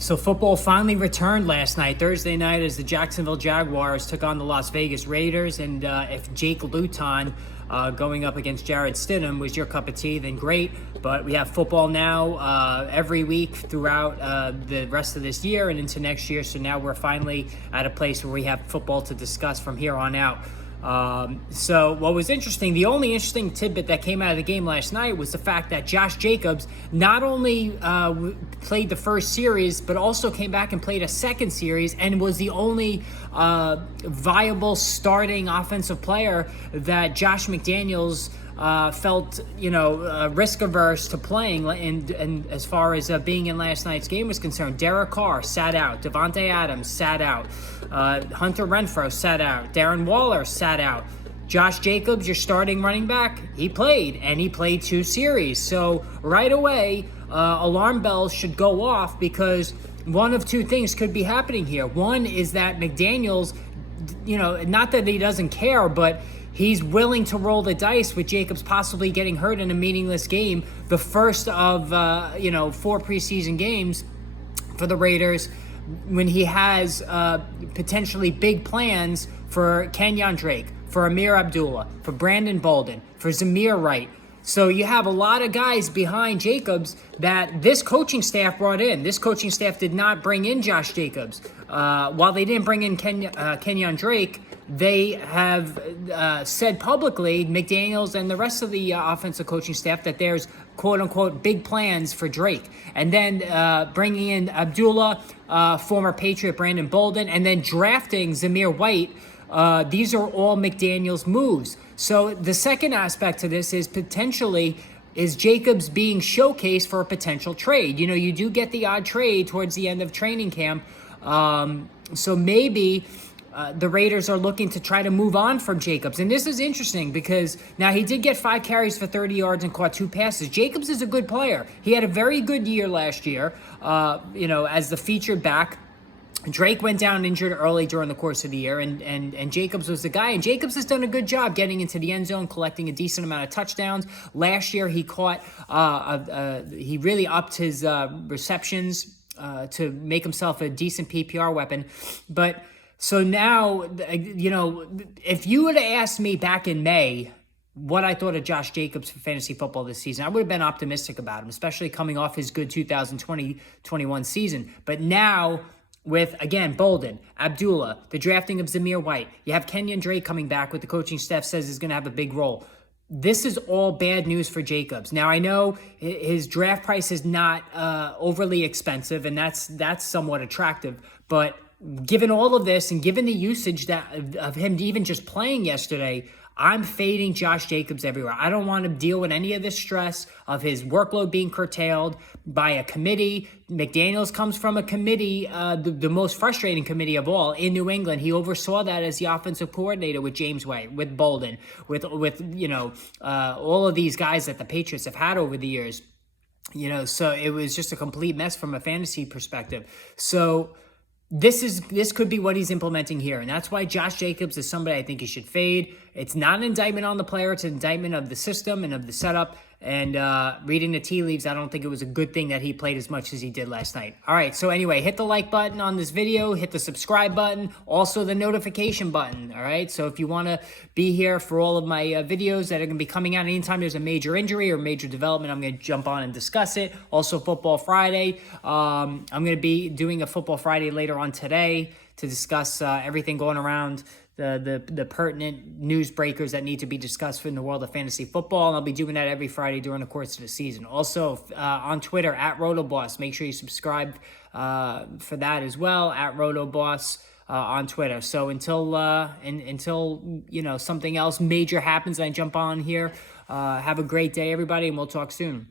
So football finally returned last night, Thursday night, as the Jacksonville Jaguars took on the Las Vegas Raiders. And if Jake Luton going up against Jarrett Stidham was your cup of tea, then great. But we have football now every week throughout the rest of this year and into next year. So now we're finally at a place where we have football to discuss from here on out. So what was interesting, the only interesting tidbit that came out of the game last night was the fact that Josh Jacobs not only played the first series, but also came back and played a second series and was the only viable starting offensive player that Josh McDaniels felt, risk averse to playing. And as far as being in last night's game was concerned, Derek Carr sat out, Devontae Adams sat out, Hunter Renfrow sat out, Darren Waller sat out. Josh Jacobs, your starting running back, he played, and he played 2 series. So right away, alarm bells should go off, because one of 2 things could be happening here. One is that McDaniels, not that he doesn't care, but he's willing to roll the dice with Jacobs possibly getting hurt in a meaningless game, the first of 4 preseason games for the Raiders, when he has potentially big plans for Kenyon Drake, for Amir Abdullah, for Brandon Bolden, for Zamir Wright. So you have a lot of guys behind Jacobs that this coaching staff brought in. This coaching staff did not bring in Josh Jacobs. While they didn't bring in Kenyon Drake, they have said publicly, McDaniels and the rest of the offensive coaching staff, that there's quote-unquote big plans for Drake. And then bringing in Abdullah, former Patriot Brandon Bolden, and then drafting Zamir White. These are all McDaniels moves. So the second aspect to this is potentially is Jacobs being showcased for a potential trade. You do get the odd trade towards the end of training camp. So maybe the Raiders are looking to try to move on from Jacobs. And this is interesting because now he did get 5 carries for 30 yards and caught 2 passes. Jacobs is a good player. He had a very good year last year, as the featured back. Drake went down injured early during the course of the year, and Jacobs was the guy. And Jacobs has done a good job getting into the end zone, collecting a decent amount of touchdowns. Last year, he caught, he really upped his receptions to make himself a decent PPR weapon. But so now, if you would have asked me back in May what I thought of Josh Jacobs for fantasy football this season, I would have been optimistic about him, especially coming off his good 2020-21 season. But now, with, again, Bolden, Abdullah, the drafting of Zamir White, you have Kenyon Drake coming back, what the coaching staff says is going to have a big role. This is all bad news for Jacobs. Now, I know his draft price is not overly expensive, and that's somewhat attractive, but given all of this and given the usage of him even just playing yesterday, I'm fading Josh Jacobs everywhere. I don't want to deal with any of the stress of his workload being curtailed by a committee. McDaniels comes from a committee, the most frustrating committee of all in New England. He oversaw that as the offensive coordinator with James White, with Bolden, with all of these guys that the Patriots have had over the years. So it was just a complete mess from a fantasy perspective. So this could be what he's implementing here, and that's why Josh Jacobs is somebody I think he should fade. It's not an indictment on the player, it's an indictment of the system and of the setup. And reading the tea leaves, I don't think it was a good thing that he played as much as he did last night. All right, so anyway, hit the like button on this video, hit the subscribe button, also the notification button, all right? So if you want to be here for all of my videos that are going to be coming out anytime there's a major injury or major development, I'm going to jump on and discuss it. Also, Football Friday. I'm going to be doing a Football Friday later on today to discuss everything going around the pertinent news breakers that need to be discussed in the world of fantasy football. And I'll be doing that every Friday during the course of the season. Also, on Twitter, @RotoBoss. Make sure you subscribe for that as well, @RotoBoss on Twitter. So until something else major happens and I jump on here, have a great day, everybody, and we'll talk soon.